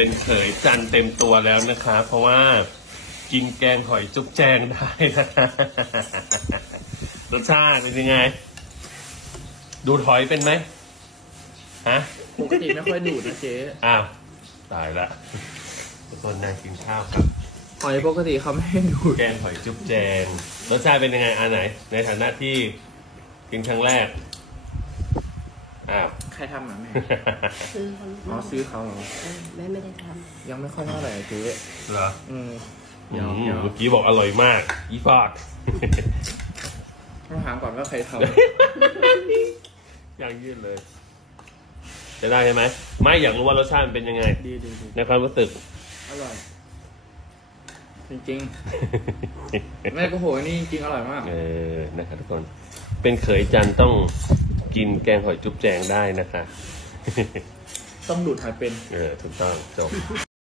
เป็นเขยจันทร์เต็มตัวแล้วนะคะ เพราะว่ากินแกงหอยจุ๊บแจงได้นะคะรสชาติเป็นยังไง ดูดหอยเป็นไหมฮะปกติไม่ค่อยดูดนะเจ๊อ้าวตายละทุกคนนั่งกินข้าวครับ หอยปกติเขาไม่ให้ดูดแกงหอยจุ๊บแจงรสชาติเป็นยังไงอันไหน ในฐานะที่กินครั้งแรก อ้าว ใครทำอะแม่ซื้อเขาอ๋อซื้อเขาเหรอเออแม่ไม่ได้ทยังไม่ค่อยเท่าไหร่อะเจ๊เหรออืมอืเดี๋ยวมเดี๋ยวเมื่อกี้บอกอร่อยมากอีฟอดต้องถามก่อนว่าใครทอย่างยืดเลย จะได้ใช่ไหม ไม่อยากรู้ว่ารสชาติมันเป็นยังไงำ ดีดีดีในความรู้สึก อร่อย จริงๆ แม่ก็โหนี่จริงๆอร่อยมาก เออ นะครับทุกคน เป็นเขยจันทร์ต้อง กินแกงหอยจุ๊บแจงได้นะคะ ต้องดูดหอยเป็น เออ ถูกต้องจบ